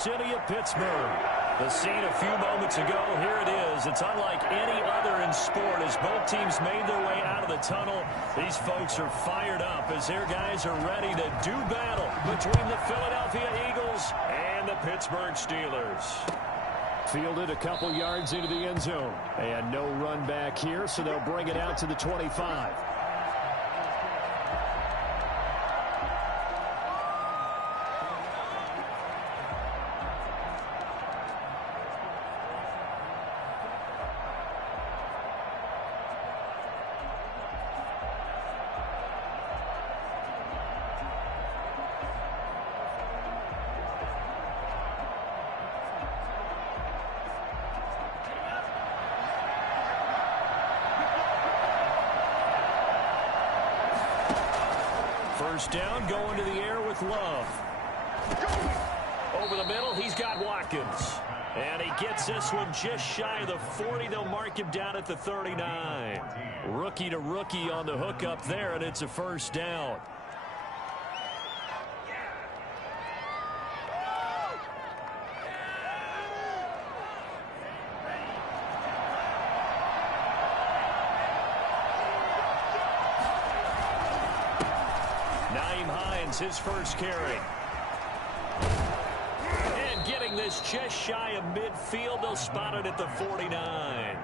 City of Pittsburgh. The scene a few moments ago, here it is. It's unlike any other in sport as both teams made their way out of the tunnel. These folks are fired up as their guys are ready to do battle between the Philadelphia Eagles and the Pittsburgh Steelers. Fielded a couple yards into the end zone. And no run back here, so they'll bring it out to the 25. First down, going to the air with Love. Over the middle, he's got Watkins. And he gets this one just shy of the 40. They'll mark him down at the 39. Rookie to rookie on the hook up there, and it's a first down. His first carry. And getting this just shy of midfield. They'll spot it at the 49.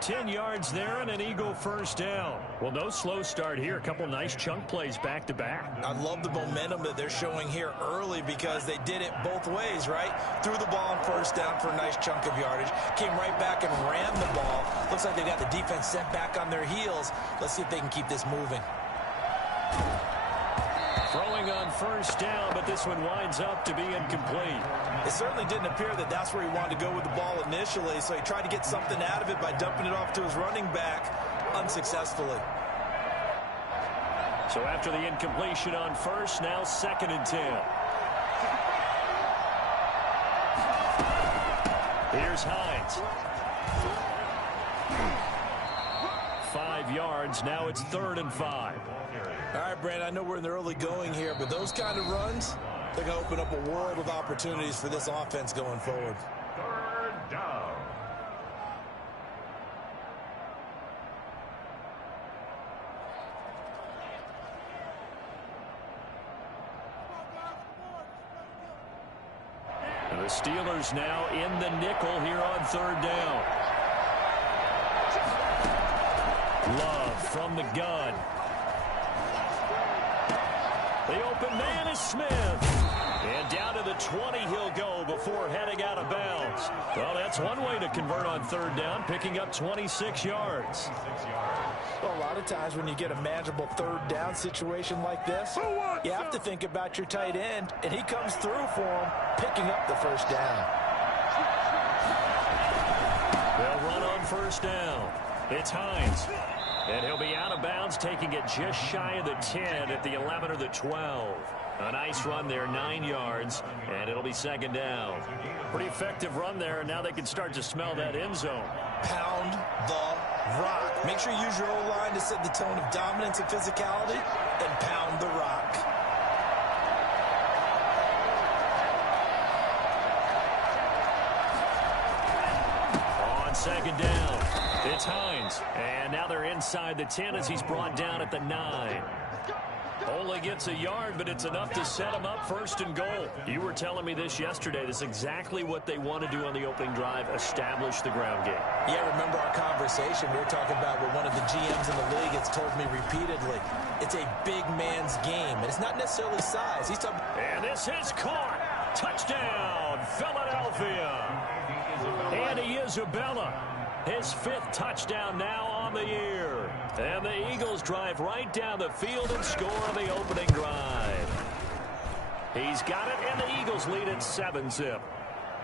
10 yards there and an Eagle first down. Well, no slow start here. A couple nice chunk plays back to back. I love the momentum that they're showing here early because they did it both ways, right? Threw the ball on first down for a nice chunk of yardage. Came right back and ran the ball. Looks like they got the defense set back on their heels. Let's see if they can keep this moving. Throwing on first down, but this one winds up to be incomplete. It certainly didn't appear that that's where he wanted to go with the ball initially, so he tried to get something out of it by dumping it off to his running back unsuccessfully. So after the incompletion on first, now 2nd and 10. Here's Hines. 5 yards, now it's 3rd and 5. All right, Brandon, I know we're in the early going here, but those kind of runs, they're going to open up a world of opportunities for this offense going forward. 3rd down. And the Steelers now in the nickel here on 3rd down. Love from the gun. The open man is Smith. And down to the 20 he'll go before heading out of bounds. Well, that's one way to convert on 3rd down, picking up 26 yards. Well, a lot of times when you get a manageable 3rd down situation like this, you have to think about your tight end, and he comes through for him, picking up the 1st down. They'll run on 1st down. It's Hines. And he'll be out of bounds, taking it just shy of the 10 at the 11 or the 12. A nice run there, 9 yards, and it'll be 2nd down. Pretty effective run there, and now they can start to smell that end zone. Pound the rock. Make sure you use your O-line to set the tone of dominance and physicality, and pound the rock. On 2nd down. It's Hines, and now they're inside the 10 as he's brought down at the 9. Only gets a yard, but it's enough to set him up 1st and goal. You were telling me this yesterday. This is exactly what they want to do on the opening drive, establish the ground game. Yeah, remember our conversation. We were talking about what one of the GMs in the league has told me repeatedly. It's a big man's game, and it's not necessarily size. He's talking. And this is caught. Touchdown, Philadelphia. Andy Isabella. His 5th touchdown now on the year. And the Eagles drive right down the field and score on the opening drive. He's got it, and the Eagles lead at 7-zip.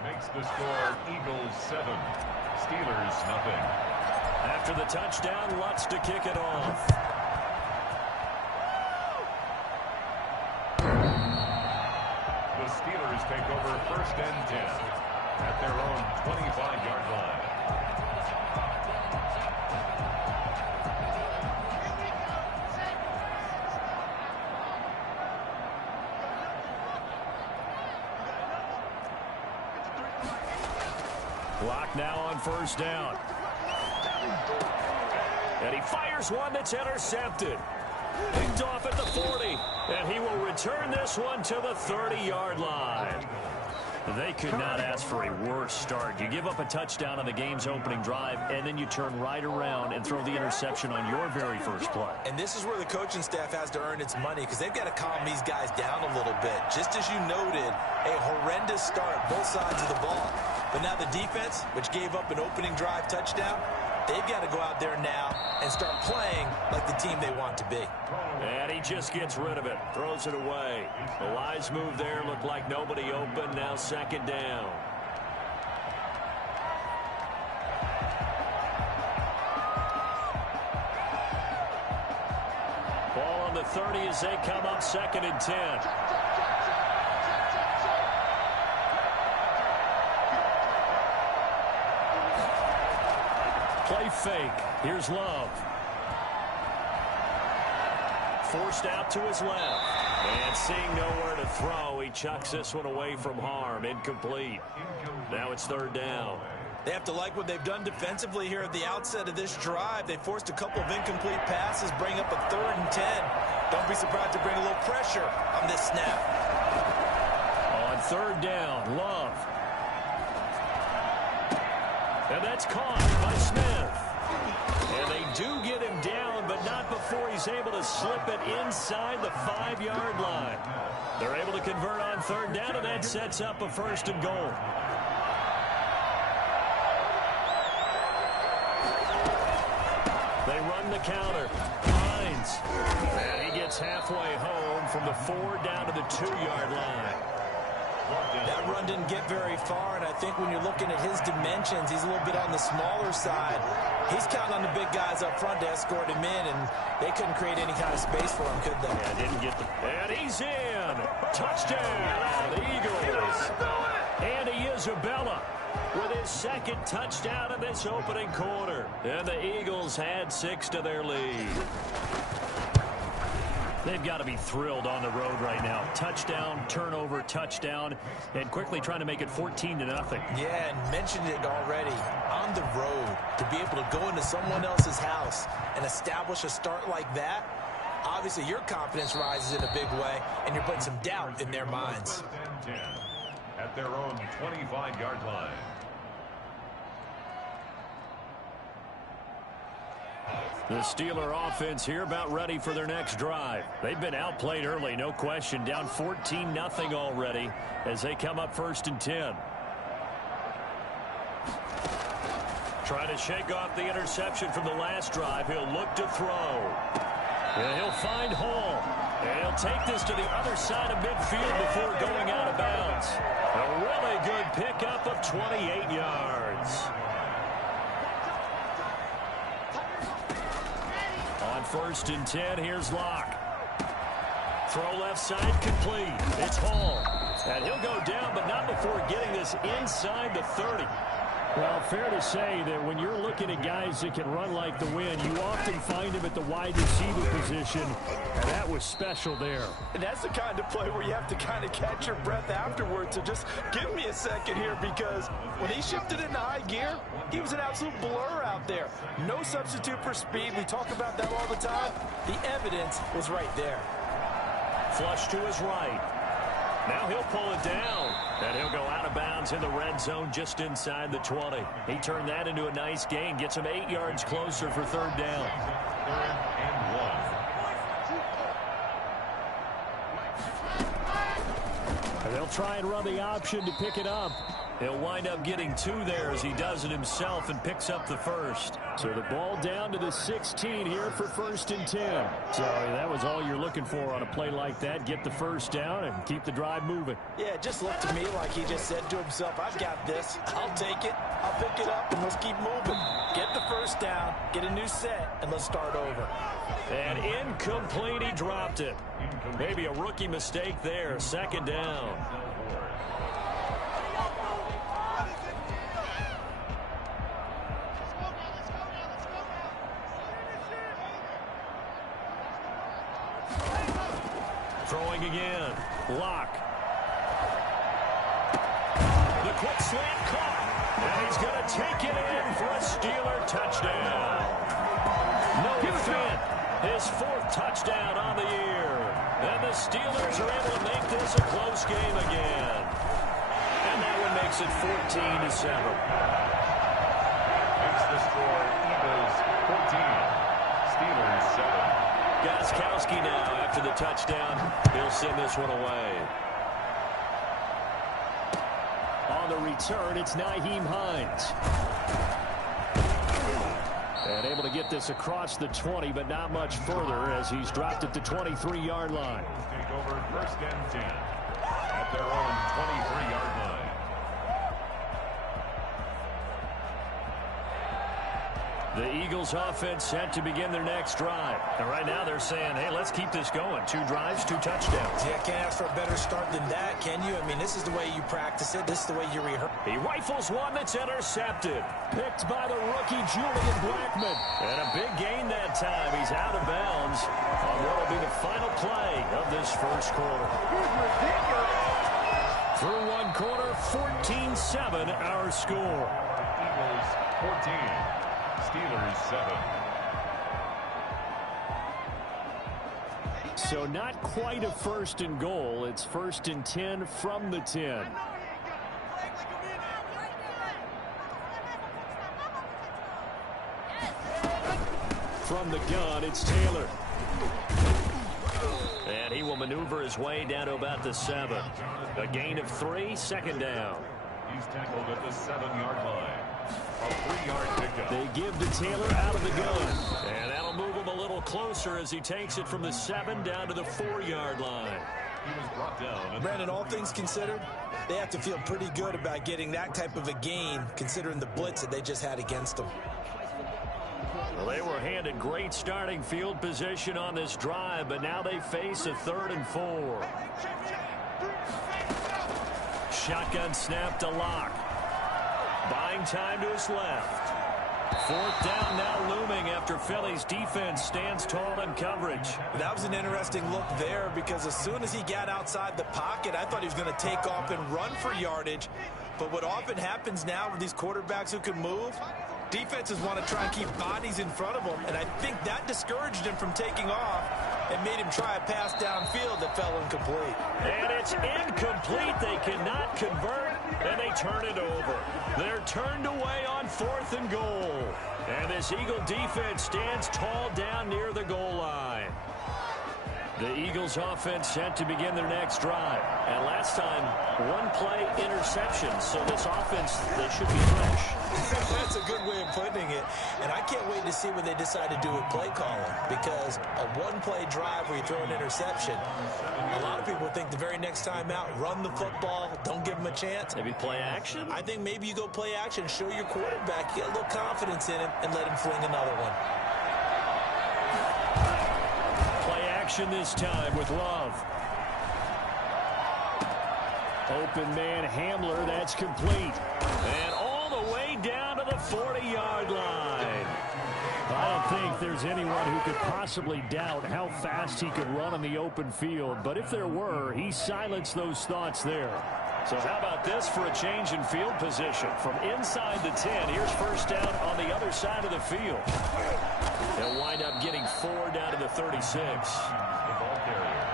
Makes the score Eagles 7, Steelers nothing. After the touchdown, Lutz to kick it off. The Steelers take over 1st and 10 at their own 25-yard line. Clock now on first down. And he fires one that's intercepted. Picked off at the 40. And he will return this one to the 30-yard line. They could not ask for a worse start. You give up a touchdown on the game's opening drive, and then you turn right around and throw the interception on your very first play. And this is where the coaching staff has to earn its money because they've got to calm these guys down a little bit. Just as you noted, a horrendous start, both sides of the ball. But now the defense, which gave up an opening drive touchdown, they've got to go out there now and start playing like the team they want to be. And he just gets rid of it, throws it away. The wise move there, looked like nobody open, now second down. Ball on the 30 as they come up second and 10. Play fake. Here's Love. Forced out to his left. And seeing nowhere to throw, he chucks this one away from harm. Incomplete. Now it's third down. They have to like what they've done defensively here at the outset of this drive. They forced a couple of incomplete passes, bring up a 3rd and 10. Don't be surprised to bring a little pressure on this snap. On third down, Love. And that's caught by Smith. And they do get him down, but not before he's able to slip it inside the 5-yard line. They're able to convert on third down, and that sets up a first and goal. They run the counter. Hines. And he gets halfway home from the 4 down to the 2-yard line. That run didn't get very far, and I think when you're looking at his dimensions, he's a little bit on the smaller side. He's counting on the big guys up front to escort him in, and they couldn't create any kind of space for him, could they? Yeah, didn't get the... And he's in! Touchdown, the Eagles! Andy Isabella with his second touchdown in this opening quarter. And the Eagles had 6 to their lead. They've got to be thrilled on the road right now. Touchdown, turnover, touchdown, and quickly trying to make it 14-0. Yeah, and mentioned it already. On the road, to be able to go into someone else's house and establish a start like that, obviously your confidence rises in a big way, and you're putting some doubt in their minds. At their own 25-yard line. The Steeler offense here about ready for their next drive. They've been outplayed early, no question. Down 14-0 already as they come up first and 10. Trying to shake off the interception from the last drive. He'll look to throw. And he'll find Hall. And he'll take this to the other side of midfield before going out of bounds. A really good pickup of 28 yards. On first and 10, here's Locke. Throw left side complete. It's Hall. And he'll go down, but not before getting this inside the 30. Well, fair to say that when you're looking at guys that can run like the wind, you often find them at the wide receiver position, and that was special there. And that's the kind of play where you have to kind of catch your breath afterwards. So just give me a second here, because when he shifted into high gear, he was an absolute blur out there. No substitute for speed. We talk about that all the time. The evidence was right there. Flush to his right. Now he'll pull it down, and he'll go out of bounds in the red zone just inside the 20. He turned that into a nice gain, gets him 8 yards closer for third down. 3rd and 1. And they'll try and run the option to pick it up. He'll wind up getting 2 there as he does it himself and picks up the first. So the ball down to the 16 here for first and 10. So that was all you're looking for on a play like that. Get the first down and keep the drive moving. Yeah, it just looked to me like he just said to himself, I've got this. I'll take it. I'll pick it up, and let's keep moving. Get the first down, get a new set, and let's start over. And incomplete, he dropped it. Maybe a rookie mistake there. Second down. Throwing again. Locke. The quick slant caught. And he's going to take it in for a Steeler touchdown. Noah Fant, his 4th touchdown on the year. And the Steelers are able to make this a close game again. And that one makes it 14-7. Makes the score Eagles 14, Steelers 7. Gostkowski now after the touchdown. He'll send this one away. On the return, it's Nyheim Hines. And able to get this across the 20, but not much further as he's dropped at the 23-yard line. Take over 1st and 10 at their own 23-yard line. The Eagles offense set to begin their next drive. And right now they're saying, hey, let's keep this going. 2 drives, 2 touchdowns. Yeah, can't ask for a better start than that, can you? I mean, this is the way you practice it. This is the way you rehearse. He rifles one that's intercepted. Picked by the rookie Julian Blackmon. And a big gain that time. He's out of bounds on what will be the final play of this first quarter. Through one quarter, 14-7 our score. Eagles 14, Steelers 7. So not quite a 1st and goal. It's 1st and 10 from the 10. From the gun, it's Taylor. And he will maneuver his way down to about the 7. A gain of 3, 2nd down. He's tackled at the 7-yard line. A 3-yard pickup. They give to Taylor out of the gun. And that'll move him a little closer as he takes it from the 7 down to the 4-yard line. He was brought down. Brandon, all things considered, they have to feel pretty good about getting that type of a gain considering the blitz that they just had against them. Well, they were handed great starting field position on this drive, but now they face a 3rd and 4. Shotgun snap to Locke. Buying time to his left. 4th down now looming after Philly's defense stands tall in coverage. That was an interesting look there because as soon as he got outside the pocket, I thought he was going to take off and run for yardage. But what often happens now with these quarterbacks who can move, defenses want to try and keep bodies in front of them, and I think that discouraged him from taking off and made him try a pass downfield that fell incomplete. And it's incomplete. They cannot convert, and they turn it over. They're turned away on 4th and goal. And this Eagle defense stands tall down near the goal line. The Eagles offense set to begin their next drive. And last time, 1-play interception. So this offense, they should be fresh. That's a good way of putting it. And I can't wait to see what they decide to do with play calling. Because a 1-play drive where you throw an interception, a lot of people think the very next time out, run the football, don't give them a chance. Maybe play action? I think maybe you go play action, show your quarterback, get a little confidence in him, and let him fling another one. This time with Love. Open man Hamler, that's complete. And all the way down to the 40-yard line. I don't think there's anyone who could possibly doubt how fast he could run on the open field. But if there were, he silenced those thoughts there. So how about this for a change in field position? From inside the 10, here's 1st down on the other side of the field. They'll wind up getting 4 down to the 36.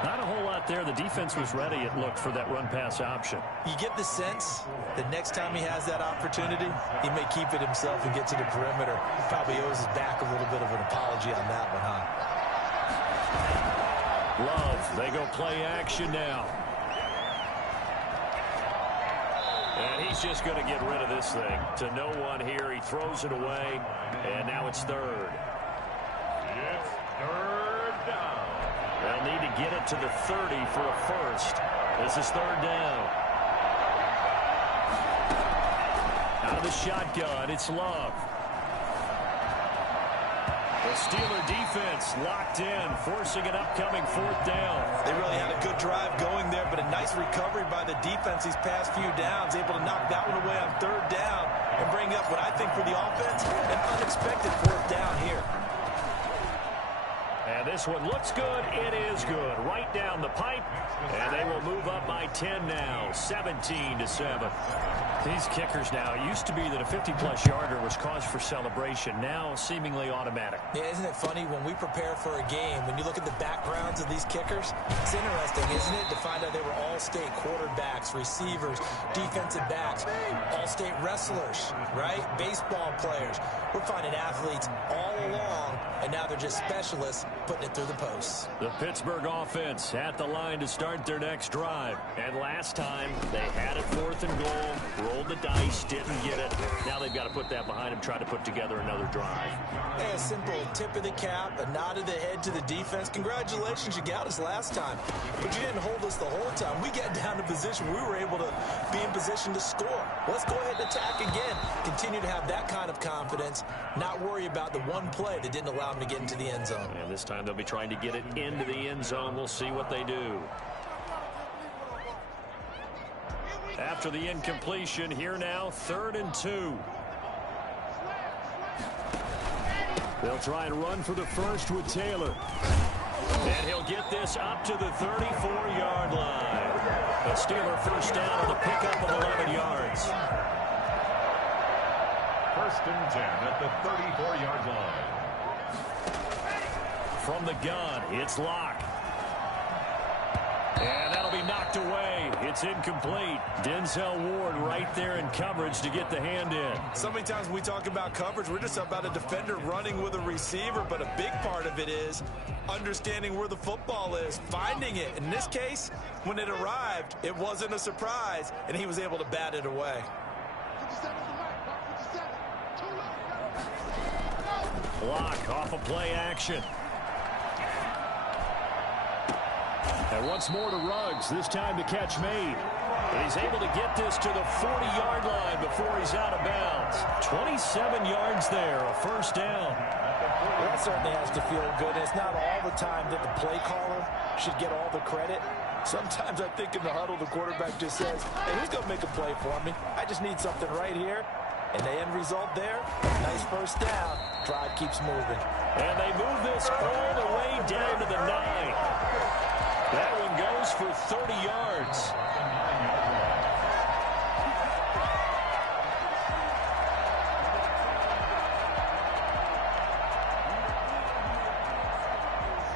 Not a whole lot there. The defense was ready, it looked, for that run-pass option. You get the sense that next time he has that opportunity, he may keep it himself and get to the perimeter. He probably owes his back a little bit of an apology on that one, huh? Love, they go play action now. And he's just going to get rid of this thing. To no one here, he throws it away, and now it's 3rd. It's 3rd down. They'll need to get it to the 30 for a 1st. This is 3rd down. Out of the shotgun, it's Love. The Steeler defense locked in, forcing an upcoming 4th down. They really had a good drive going there, but a nice recovery by the defense these past few downs, able to knock that one away on 3rd down and bring up what I think for the offense, an unexpected 4th down here. And And this one looks good. It is good. Right down the pipe. And they will move up by 10 now, 17-7. These kickers now, it used to be that a 50-plus yarder was cause for celebration. Now seemingly automatic. Yeah, isn't it funny when we prepare for a game, when you look at the backgrounds of these kickers, it's interesting, isn't it, to find out they were all-state quarterbacks, receivers, defensive backs, all-state wrestlers, right? Baseball players. We're finding athletes all along, and now they're just specialists putting it through the posts. The Pittsburgh offense at the line to start their next drive. And last time, they had it 4th and goal, rolled the dice, didn't get it. Now they've got to put that behind them, try to put together another drive. Hey, a simple tip of the cap, a nod of the head to the defense. Congratulations, you got us last time. But you didn't hold us the whole time. We got down to position. We were able to be in position to score. Let's go ahead and attack again. Continue to have that kind of confidence, not worry about the one play that didn't allow them to get into the end zone. And this time they'll be trying to get it into the end zone. We'll see what they do. After the incompletion, here now, 3rd and 2. They'll try and run for the first with Taylor. And he'll get this up to the 34-yard line. A Steeler first down with a pickup of 11 yards. 1st and 10 at the 34-yard line. From the gun, it's Locke. And that'll be knocked away. It's incomplete. Denzel Ward right there in coverage to get the hand in. So many times when we talk about coverage, we're just about a defender running with a receiver, but a big part of it is understanding where the football is, finding it. In this case, when it arrived, it wasn't a surprise, and he was able to bat it away. Locke off of play action. And once more to Ruggs, this time the catch made. And he's able to get this to the 40-yard line before he's out of bounds. 27 yards there, a first down. Well, that certainly has to feel good. It's not all the time that the play caller should get all the credit. Sometimes I think in the huddle, the quarterback just says, hey, who's going to make a play for me? I just need something right here. And the end result there, nice first down. Drive keeps moving. And they move this all the way down to the 9. That one goes for 30 yards.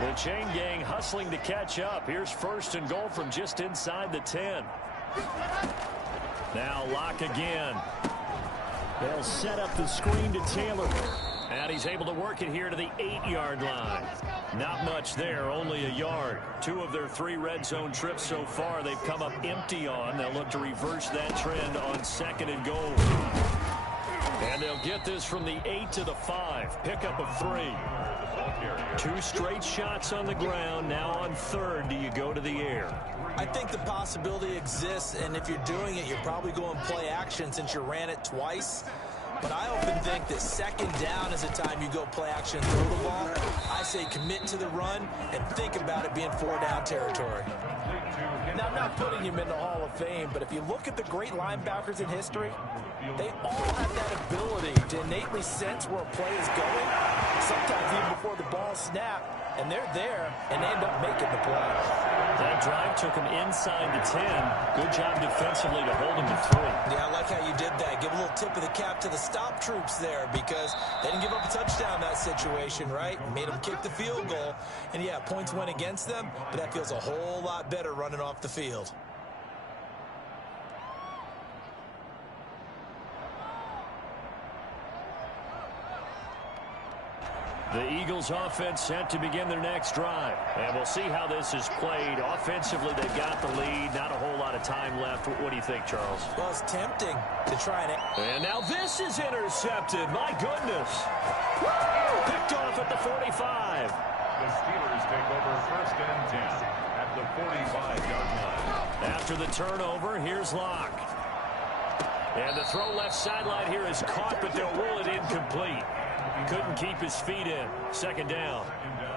The chain gang hustling to catch up. Here's 1st and goal from just inside the 10. Now Locke again. They'll set up the screen to Taylor. And he's able to work it here to the 8-yard line. Not much there, only a yard. 2 of their 3 red zone trips so far they've come up empty on. They'll look to reverse that trend on 2nd and goal. And they'll get this from the 8 to the 5. Pickup of 3. 2 straight shots on the ground. Now on 3rd, do you go to the air? I think the possibility exists, and if you're doing it, you're probably going play action since you ran it twice. But I often think that 2nd down is the time you go play action and throw the ball. I say commit to the run and think about it being 4-down territory. Now, I'm not putting him in the Hall of Fame, but if you look at the great linebackers in history, they all have that ability to innately sense where a play is going, sometimes even before the ball snapped, and they're there, and they end up making the play. That drive took him inside the 10. Good job defensively to hold him to 3. Yeah, I like how you did that. Give a little tip of the cap to the stop troops there because they didn't give up a touchdown in that situation, right? Made them kick the field goal. And, yeah, points went against them, but that feels a whole lot better running off the field. The Eagles offense set to begin their next drive. And we'll see how this is played. Offensively, they've got the lead. Not a whole lot of time left. What do you think, Charles? Well, it's tempting to try and... And now this is intercepted. My goodness. Woo! Picked off at the 45. The Steelers take over 1st and 10 at the 45-yard line. After the turnover, here's Locke. And the throw left sideline here is caught, but they'll rule it incomplete. Couldn't keep his feet in. 2nd down.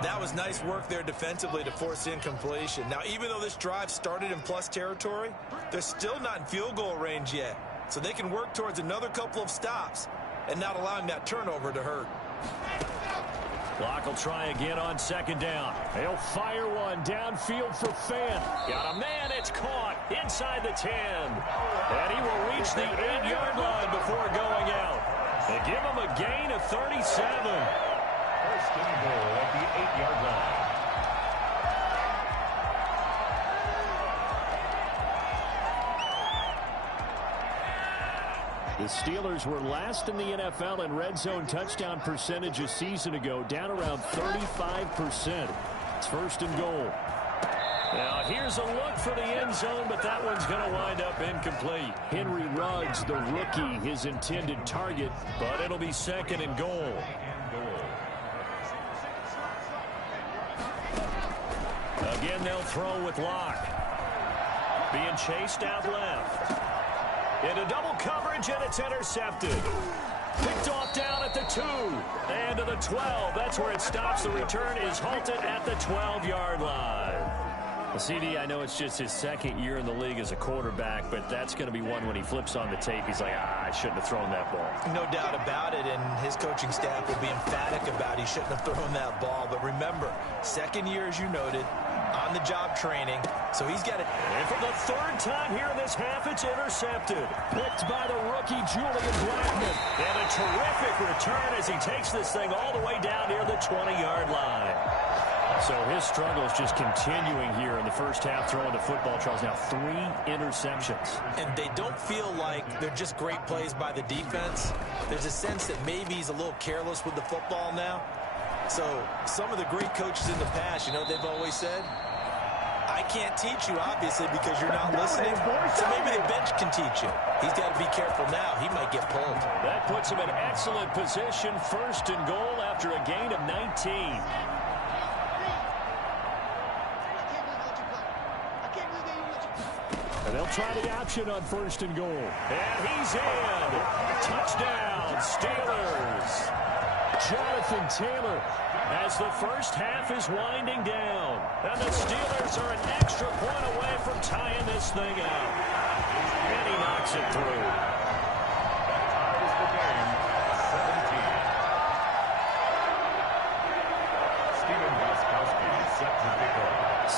That was nice work there defensively to force incompletion. Now, even though this drive started in plus territory, they're still not in field goal range yet. So they can work towards another couple of stops and not allowing that turnover to hurt. Locke will try again on second down. He'll fire one downfield for Fant. Got a man, it's caught inside the 10. And he will reach the 8-yard line before going out. They give him a gain of 37. First and goal at the 8-yard line. The Steelers were last in the NFL in red zone touchdown percentage a season ago, down around 35%. It's first and goal. Now here's a look for the end zone, but that one's going to wind up incomplete. Henry Ruggs, the rookie, his intended target, but it'll be second and goal. Again, they'll throw with Locke. Being chased out left. Into double coverage, and it's intercepted. Picked off down at the 2. And to the 12. That's where it stops. The return is halted at the 12-yard line. Well, CD, I know it's just his second year in the league as a quarterback, but that's going to be one when he flips on the tape. He's like, I shouldn't have thrown that ball. No doubt about it, and his coaching staff will be emphatic about he shouldn't have thrown that ball. But remember, second year, as you noted, on-the-job training, so he's got it. And for the third time here in this half, it's intercepted. Picked by the rookie, Julian Blackmon. And a terrific return as he takes this thing all the way down near the 20-yard line. So his struggle is just continuing here in the first half, throwing the football. Charles, now 3 interceptions. And they don't feel like they're just great plays by the defense. There's a sense that maybe he's a little careless with the football now. So some of the great coaches in the past, you know, they've always said, I can't teach you, obviously, because you're not listening. So maybe the bench can teach you. He's got to be careful now. He might get pulled. That puts him in excellent position. First and goal after a gain of 19. And they'll try the option on first and goal. And he's in. Touchdown, Steelers. Jonathan Taylor as the first half is winding down. And the Steelers are an extra point away from tying this thing out. And he knocks it through. That ties the game, 17. Steven Gostkowski set to kick off.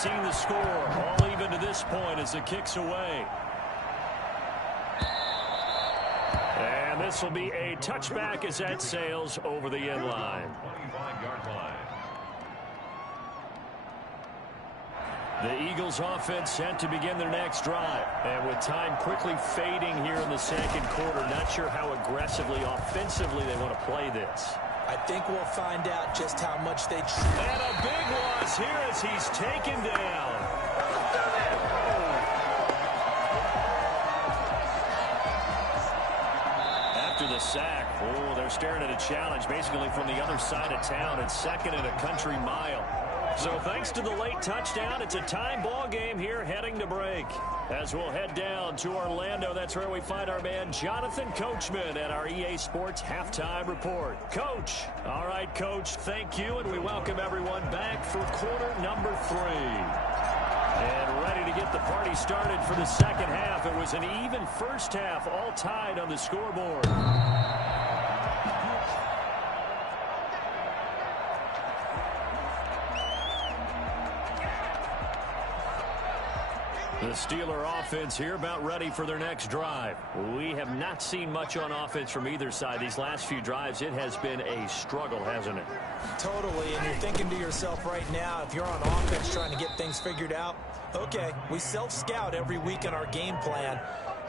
17-17 the score. All even to this point as the kick's away. And this will be a touchback as that sails over the end line. 25-yard line. The Eagles offense set to begin their next drive. And with time quickly fading here in the second quarter, not sure how aggressively, offensively they want to play this. I think we'll find out just how much they... And a big loss here as he's taken down. After the sack, they're staring at a challenge basically from the other side of town. It's second and a country mile. So thanks to the late touchdown, it's a time ball game here heading to break. As we'll head down to Orlando, that's where we find our man Jonathan Coachman at our EA Sports Halftime Report. Coach. All right, Coach, thank you, and we welcome everyone back for quarter number 3. And ready to get the party started for the second half. It was an even first half, all tied on the scoreboard. The Steeler offense here about ready for their next drive. We have not seen much on offense from either side. These last few drives, it has been a struggle, hasn't it? Totally, and you're thinking to yourself right now, if you're on offense trying to get things figured out, okay, we self-scout every week in our game plan.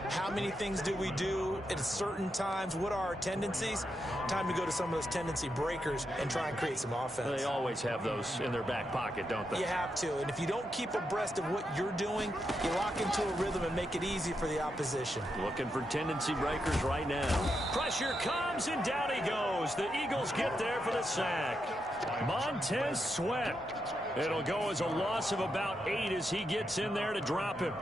How many things do we do at certain times? What are our tendencies? Time to go to some of those tendency breakers and try and create some offense. They always have those in their back pocket, don't they? You have to, and if you don't keep abreast of what you're doing, you lock into a rhythm and make it easy for the opposition. Looking for tendency breakers right now. Pressure comes, and down he goes. The Eagles get there for the sack. Montez Sweat. It'll go as a loss of about 8 as he gets in there to drop him.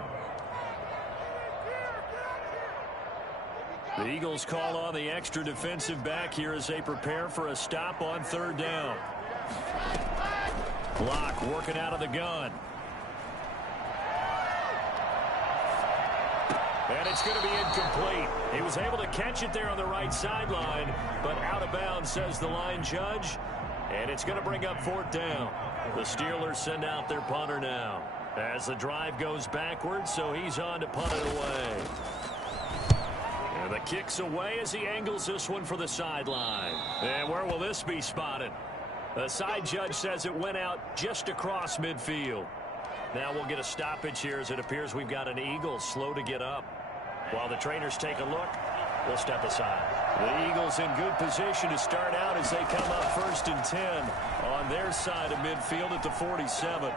The Eagles call on the extra defensive back here as they prepare for a stop on third down. Locke working out of the gun. And it's going to be incomplete. He was able to catch it there on the right sideline, but out of bounds, says the line judge. And it's going to bring up 4th down. The Steelers send out their punter now as the drive goes backwards, so he's on to punt it away. And the kick's away as he angles this one for the sideline. And where will this be spotted? The side judge says it went out just across midfield. Now we'll get a stoppage here as it appears we've got an Eagle slow to get up. While the trainers take a look, we'll step aside. The Eagles in good position to start out as they come up 1st and 10 on their side of midfield at the 47.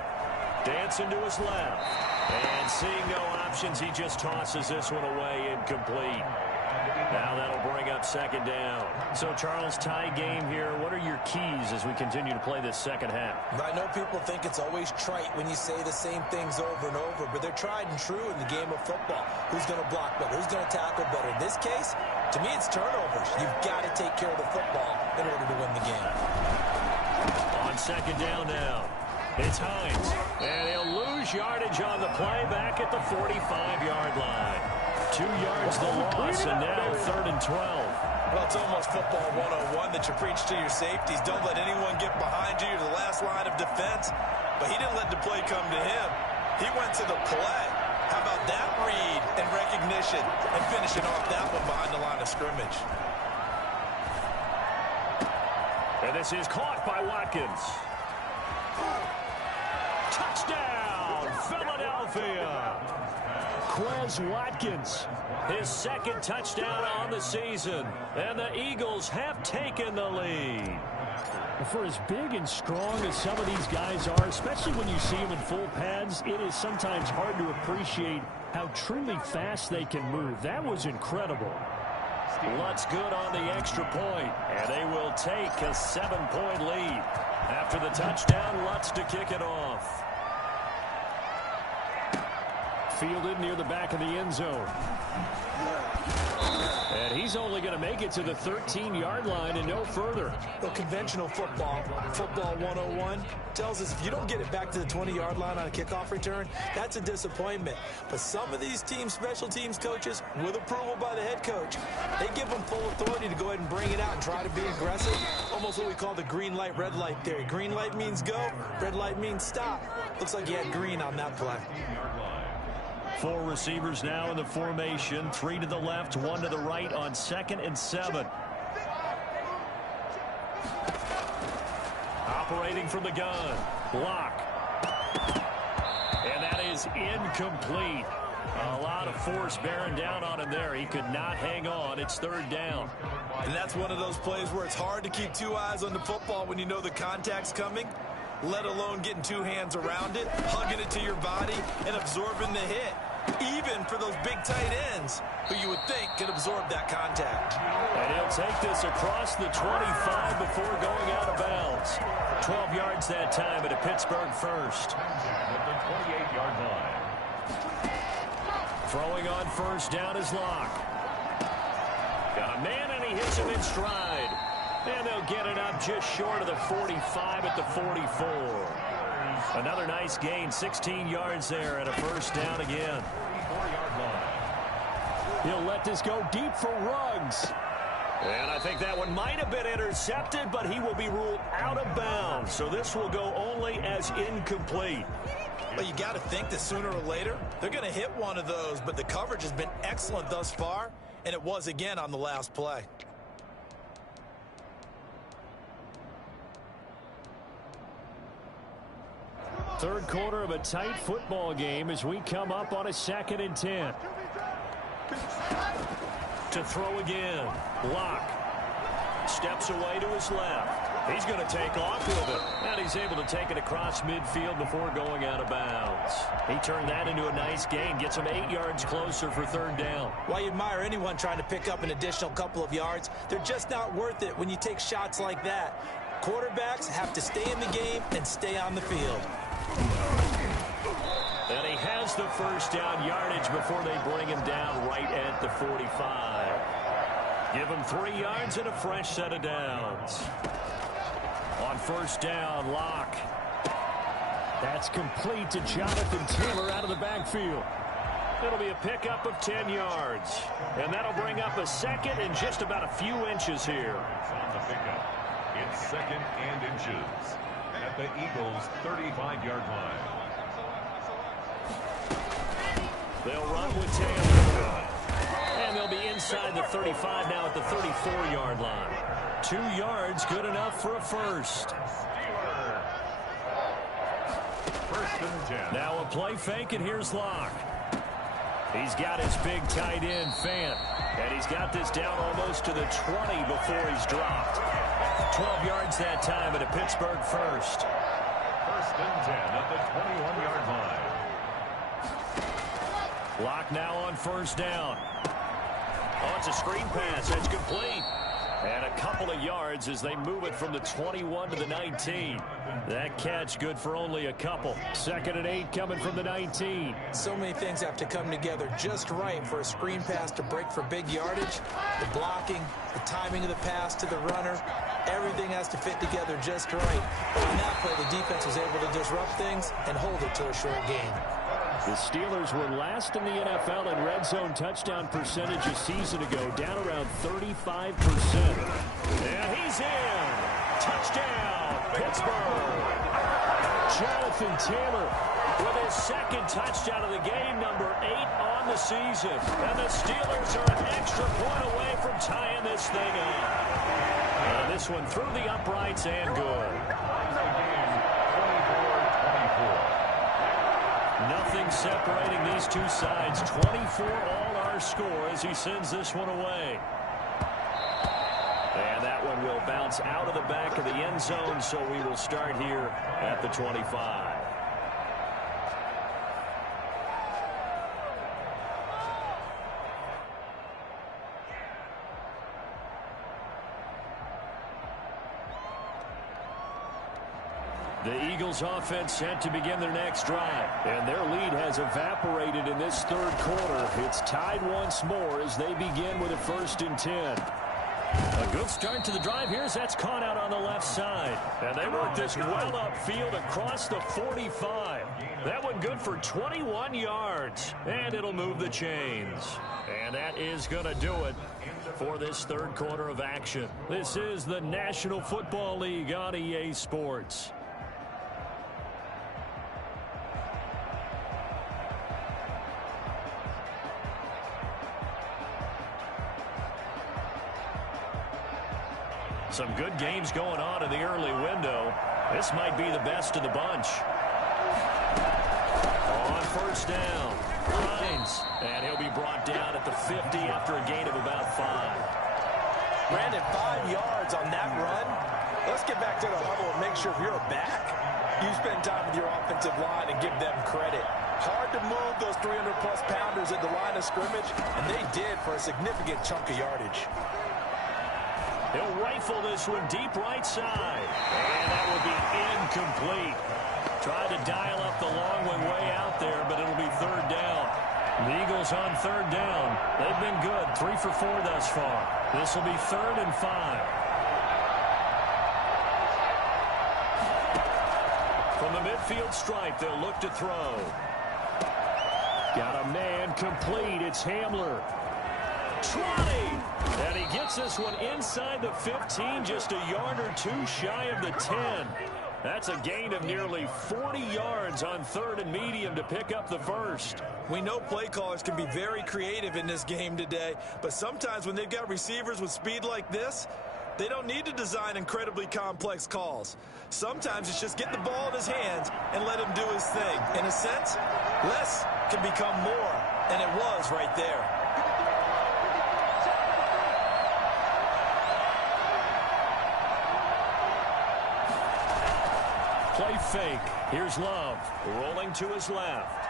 Dancing to his left. And seeing no options, he just tosses this one away incomplete. Now that'll bring up 2nd down. So, Charles, tie game here. What are your keys as we continue to play this second half? I know people think it's always trite when you say the same things over and over, but they're tried and true in the game of football. Who's going to block better? Who's going to tackle better? In this case, to me, it's turnovers. You've got to take care of the football in order to win the game. On 2nd down now, it's Hines. And he'll lose yardage on the play back at the 45-yard line. 2 yards the loss, and now 3rd and 12. Well, it's almost football 101 that you preach to your safeties. Don't let anyone get behind you. You're the last line of defense. But he didn't let the play come to him. He went to the play. How about that read and recognition and finishing off that one behind the line of scrimmage? And this is caught by Watkins. Touchdown, Philadelphia. Quez Watkins, his 2nd touchdown on the season. And the Eagles have taken the lead. For as big and strong as some of these guys are, especially when you see them in full pads, it is sometimes hard to appreciate how truly fast they can move. That was incredible. Lutz good on the extra point, and they will take a 7-point lead. After the touchdown, Lutz to kick it off. Fielded near the back of the end zone. And he's only going to make it to the 13-yard line and no further. Well, conventional football 101, tells us if you don't get it back to the 20-yard line on a kickoff return, that's a disappointment. But some of these special teams coaches, with approval by the head coach, they give them full authority to go ahead and bring it out and try to be aggressive. Almost what we call the green light, red light theory. Green light means go, red light means stop. Looks like he had green on that play. 4 receivers now in the formation. 3 to the left, 1 to the right on 2nd and 7. Operating from the gun. Block. And that is incomplete. A lot of force bearing down on him there. He could not hang on. It's 3rd down. And that's one of those plays where it's hard to keep 2 eyes on the football when you know the contact's coming, let alone getting 2 hands around it, hugging it to your body, and absorbing the hit. Even for those big tight ends who you would think could absorb that contact. And he'll take this across the 25 before going out of bounds. 12 yards that time at a Pittsburgh first. At the 28-yard line. Throwing on 1st down is Locke. Got a man, and he hits him in stride. And they'll get it up just short of the 45 at the 44. Another nice gain, 16 yards there, and a 1st down again. 34-yard line. He'll let this go deep for Ruggs. And I think that one might have been intercepted, but he will be ruled out of bounds. So this will go only as incomplete. But you got to think that sooner or later, they're going to hit one of those. But the coverage has been excellent thus far, and it was again on the last play. Third quarter of a tight football game as we come up on a 2nd and 10. To throw again. Locke steps away to his left. He's going to take off with it. And he's able to take it across midfield before going out of bounds. He turned that into a nice gain. Gets him 8 yards closer for 3rd down. Why you admire anyone trying to pick up an additional couple of yards? They're just not worth it when you take shots like that. Quarterbacks have to stay in the game and stay on the field. And he has the 1st down yardage before they bring him down right at the 45. Give him 3 yards and a fresh set of downs. On 1st down, Locke. That's complete to Jonathan Taylor out of the backfield. It'll be a pickup of 10 yards. And that'll bring up a second and just about a few inches here. On the pickup, it's second and inches at the Eagles' 35-yard line. They'll run with Taylor. And they'll be inside the 35 now at the 34-yard line. 2 yards, good enough for a first. First and 10. Now a play fake, and here's Locke. He's got his big tight end, Fant. And he's got this down almost to the 20 before he's dropped. 12 yards that time at a Pittsburgh first. First and 10 at the 21-yard line. Locke now on first down. Oh, it's a screen pass. That's complete. And a couple of yards as they move it from the 21 to the 19. That catch good for only a couple. Second and 8 coming from the 19. So many things have to come together just right for a screen pass to break for big yardage. The blocking, the timing of the pass to the runner, everything has to fit together just right. On that play, the defense was able to disrupt things and hold it to a short gain. The Steelers were last in the NFL in red zone touchdown percentage a season ago, down around 35%. And he's in. Touchdown, Pittsburgh. Jonathan Taylor with his second touchdown of the game, number 8 on the season. And the Steelers are an extra point away from tying this thing up. And this one through the uprights and good. Nothing separating these two sides. 24 all our score as he sends this one away. And that one will bounce out of the back of the end zone, so we will start here at the 25. The Eagles offense set to begin their next drive. And their lead has evaporated in this third quarter. It's tied once more as they begin with a first and 10. A good start to the drive here as that's caught out on the left side. And they work this well upfield across the 45. That one good for 21 yards. And it'll move the chains. And that is going to do it for this third quarter of action. This is the National Football League on EA Sports. Some good games going on in the early window. This might be the best of the bunch. On first down, Hines. And he'll be brought down at the 50 after a gain of about 5. Brandon, 5 yards on that run. Let's get back to the huddle and make sure if you're a back, you spend time with your offensive line and give them credit. Hard to move those 300-plus pounders at the line of scrimmage, and they did for a significant chunk of yardage. He'll rifle this one deep right side. And that will be incomplete. Tried to dial up the long one way out there, but it'll be third down. The Eagles on third down. They've been good, 3 for 4 thus far. This will be 3rd and 5. From the midfield stripe, they'll look to throw. Got a man complete. It's Hamler. 20. And he gets this one inside the 15, just a yard or 2 shy of the 10. That's a gain of nearly 40 yards on 3rd and medium to pick up the first. We know play callers can be very creative in this game today, but sometimes when they've got receivers with speed like this, they don't need to design incredibly complex calls. Sometimes it's just get the ball in his hands and let him do his thing. In a sense, less can become more, and it was right there. Play fake. Here's Love rolling to his left.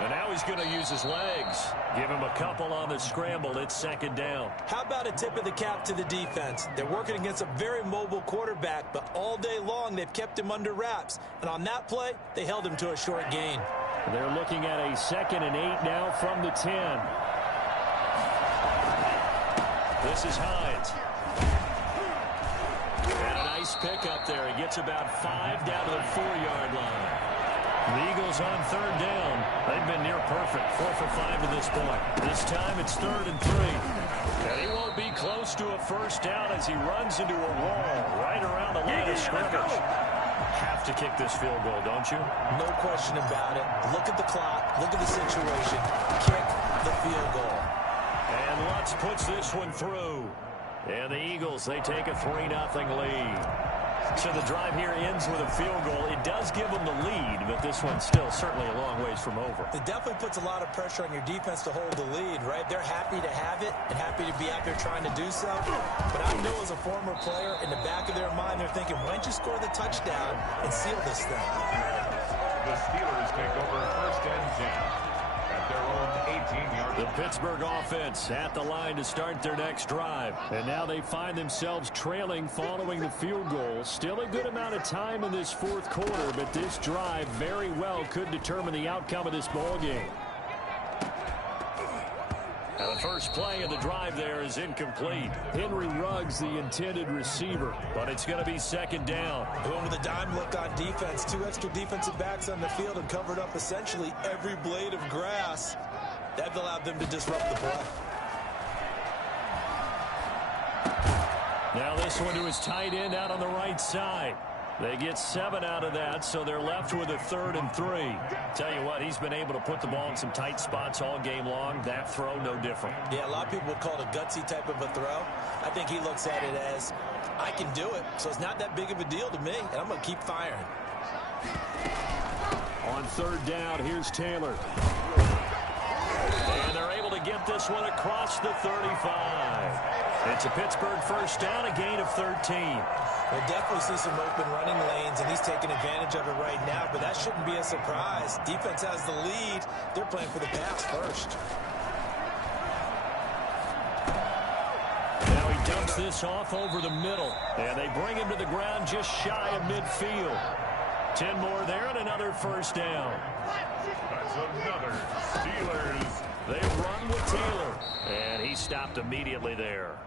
And now he's going to use his legs. Give him a couple on the scramble. It's 2nd down. How about a tip of the cap to the defense? They're working against a very mobile quarterback, but all day long they've kept him under wraps. And on that play, they held him to a short gain. They're looking at a 2nd and 8 now from the 10. This is Hines. And a nice pick up there. He gets about 5 down to the 4-yard line. The Eagles on third down. They've been near perfect, 4 for 5 to this point. This time it's 3rd and 3. And he won't be close to a first down as he runs into a wall right around the line of scrimmage. Have to kick this field goal, don't you? No question about it. Look at the clock. Look at the situation. Kick the field goal. And Lutz puts this one through. And the Eagles, they take a 3-0 lead. So the drive here ends with a field goal. It does give them the lead, but this one's still certainly a long ways from over. It definitely puts a lot of pressure on your defense to hold the lead, right? They're happy to have it and happy to be out there trying to do so. But I know as a former player, in the back of their mind, they're thinking, why don't you score the touchdown and seal this thing? The Steelers take over 1st and 10. At their own 18-yard line. The Pittsburgh offense at the line to start their next drive. And now they find themselves trailing following the field goal. Still a good amount of time in this 4th quarter, but this drive very well could determine the outcome of this ball game. Now the first play of the drive there is incomplete. Henry Ruggs, the intended receiver, but it's going to be 2nd down. Going with a dime look on defense. 2 extra defensive backs on the field and covered up essentially every blade of grass. That allowed them to disrupt the play. Now this one to his tight end out on the right side. They get 7 out of that, so they're left with a 3rd and 3. Tell you what, he's been able to put the ball in some tight spots all game long. That throw, no different. Yeah, a lot of people would call it a gutsy type of a throw. I think he looks at it as, I can do it, so it's not that big of a deal to me, and I'm going to keep firing. On 3rd down, here's Taylor. And they're able to get this one across the 35. It's a Pittsburgh first down, a gain of 13. We'll definitely see some open running lanes, and he's taking advantage of it right now, but that shouldn't be a surprise. Defense has the lead. They're playing for the pass first. Now he dumps this off over the middle, and they bring him to the ground just shy of midfield. 10 more there and another first down. That's another Steelers. They run with Taylor, and he stopped immediately there.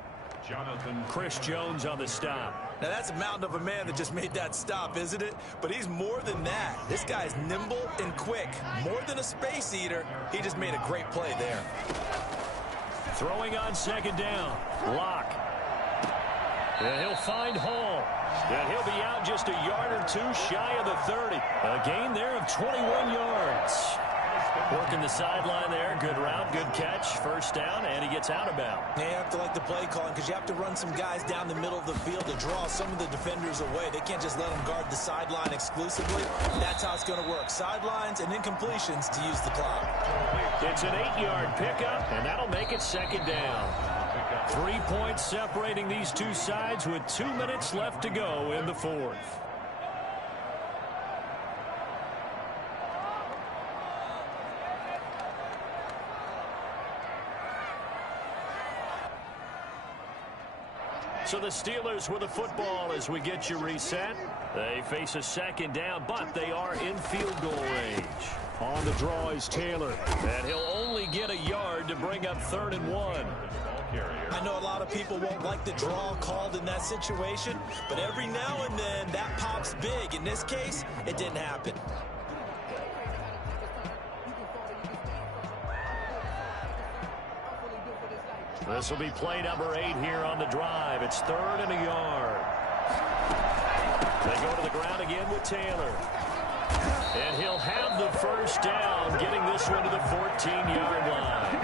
Jonathan Chris Jones on the stop. Now, that's a mountain of a man that just made that stop, isn't it? But he's more than that. This guy's nimble and quick. More than a space eater, he just made a great play there. Throwing on 2nd down. Locke. And he'll find Hall. And he'll be out just a yard or 2 shy of the 30. A gain there of 21 yards. Working the sideline there. Good route, good catch. First down, and he gets out of bounds. Yeah, you have to like the play calling because you have to run some guys down the middle of the field to draw some of the defenders away. They can't just let them guard the sideline exclusively. That's how it's going to work. Sidelines and incompletions to use the clock. It's an 8-yard pickup, and that'll make it 2nd down. 3 points separating these two sides with 2 minutes left to go in the 4th. So the Steelers with the football as we get you reset. They face a 2nd down, but they are in field goal range. On the draw is Taylor, and he'll only get a yard to bring up 3rd and 1. I know a lot of people won't like the draw called in that situation, but every now and then that pops big. In this case, it didn't happen. This will be play number 8 here on the drive. It's 3rd and a yard. They go to the ground again with Taylor. And he'll have the first down, getting this one to the 14-yard line.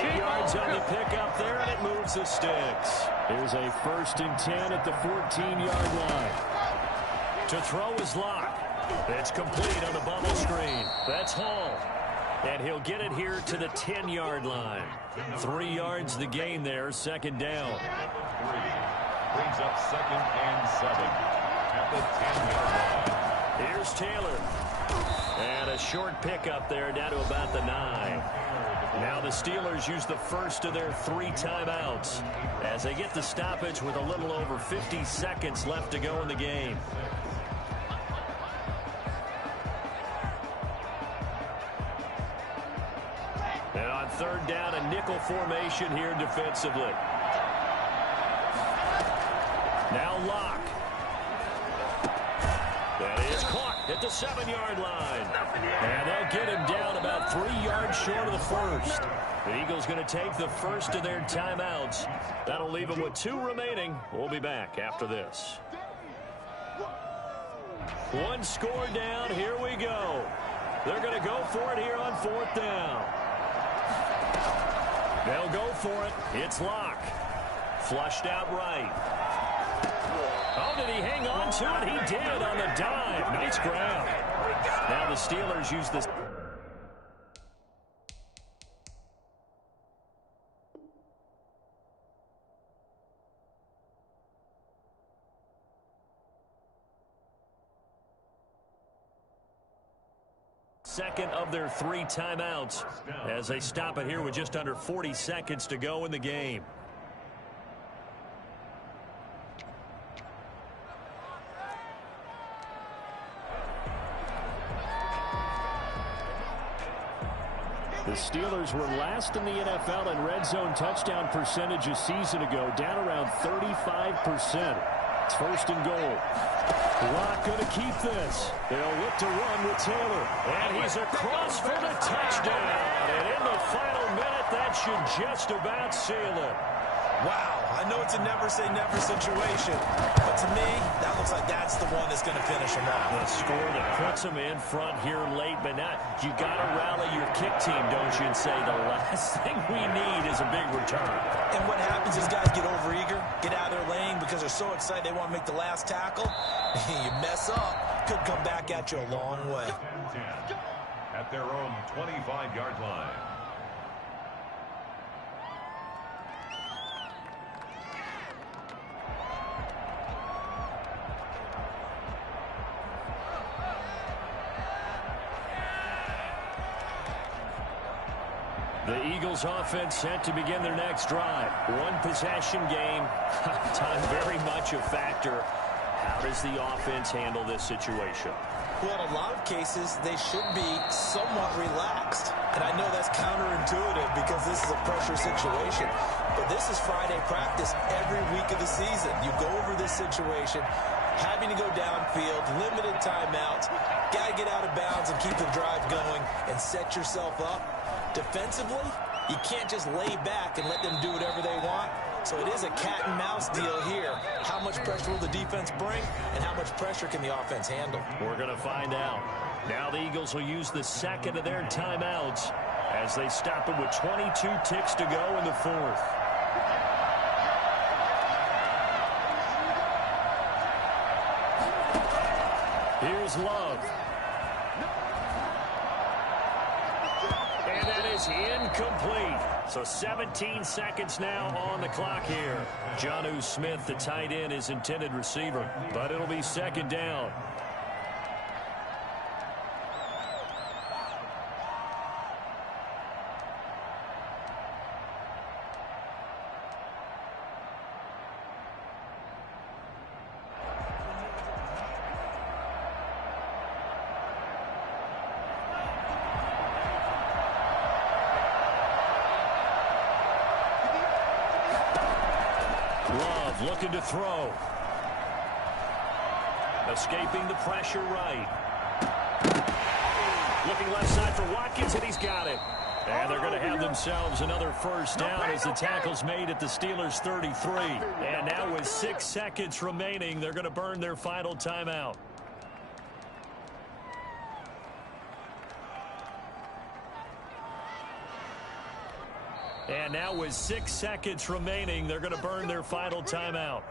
8 yards on the pickup there, and it moves the sticks. Here's a 1st and 10 at the 14-yard line. To throw is Locke. It's complete on the bubble screen. That's Hall. And he'll get it here to the 10-yard line. 3 yards the gain there, 2nd down. 3 brings up 2nd and 7 at the 10-yard line. Here's Taylor. And a short pickup there down to about the 9. Now the Steelers use the first of their 3 timeouts as they get the stoppage with a little over 50 seconds left to go in the game. And on 3rd down, a nickel formation here defensively. Now Locke. That is caught. at the 7-yard line. And they'll get him down about 3 yards short of the first. The Eagles going to take the first of their timeouts. That'll leave them with 2 remaining. We'll be back after this. 1 score down. Here we go. They're going to go for it here on 4th down. They'll go for it. It's Locke. Flushed out right. Oh, did he hang on to it? He did on the dive. Nice grab. Now the Steelers use this. Second of their 3 timeouts as they stop it here with just under 40 seconds to go in the game. The Steelers were last in the NFL in red zone touchdown percentage a season ago, down around 35%. It's 1st and goal. Locke going to keep this. They'll look to run with Taylor. And he's across for the touchdown. And in the final minute, that should just about seal it. Wow, I know it's a never-say-never situation, but to me, that looks like that's the one that's going to finish him off. The score that puts him in front here late, but not. You got to rally your kick team, don't you, and say the last thing we need is a big return. And what happens is guys get overeager, get out of their lane because they're so excited they want to make the last tackle. You mess up, could come back at you a long way. At their own 25-yard line. The Eagles offense set to begin their next drive. 1 possession game. Time very much a factor. How does the offense handle this situation? Well, in a lot of cases, they should be somewhat relaxed. And I know that's counterintuitive because this is a pressure situation. But this is Friday practice every week of the season. You go over this situation, having to go downfield, limited timeouts, got to get out of bounds and keep the drive going and set yourself up. Defensively, you can't just lay back and let them do whatever they want. So it is a cat and mouse deal here. How much pressure will the defense bring and how much pressure can the offense handle? We're going to find out. Now the Eagles will use the second of their timeouts as they stop it with 22 ticks to go in the 4th. Here's Love. And that is incomplete. So 17 seconds now on the clock here. Jonnu Smith, the tight end, is intended receiver, but it'll be 2nd down. Love looking to throw. Escaping the pressure right. Looking left side for Watkins, and he's got it. And they're going to have themselves another 1st down as the tackle's made at the Steelers' 33. And now with 6 seconds remaining, they're going to burn their final timeout. And now with 6 seconds remaining, they're going to burn their final timeout.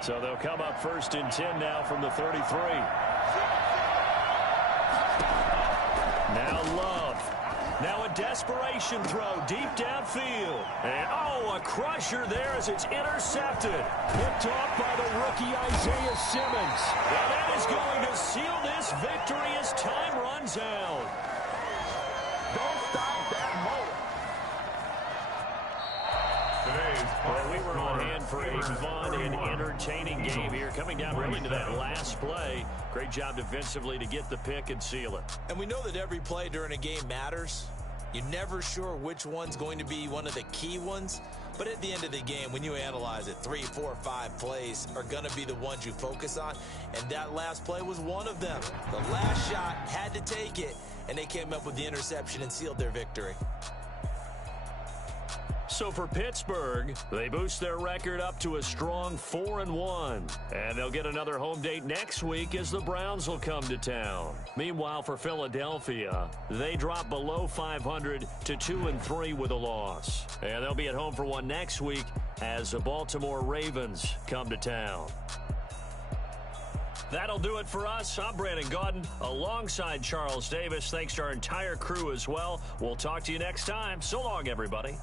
So they'll come up 1st and 10 now from the 33. Now Love. Now a desperation throw deep downfield. And oh, a crusher there as it's intercepted. Picked off by the rookie Isaiah Simmons. Well, that is going to seal this victory as time runs out. Today's Well, we were on hand for a fun and entertaining game here. Coming down really to that last play. Great job defensively to get the pick and seal it. And we know that every play during a game matters. You're never sure which one's going to be one of the key ones. But at the end of the game, when you analyze it, 3, 4, 5 plays are going to be the ones you focus on. And that last play was one of them. The last shot had to take it, and they came up with the interception and sealed their victory. So for Pittsburgh, they boost their record up to a strong 4-1. And they'll get another home date next week as the Browns will come to town. Meanwhile, for Philadelphia, they drop below 500 to 2-3 with a loss. And they'll be at home for one next week as the Baltimore Ravens come to town. That'll do it for us. I'm Brandon Gaudin alongside Charles Davis. Thanks to our entire crew as well. We'll talk to you next time. So long, everybody.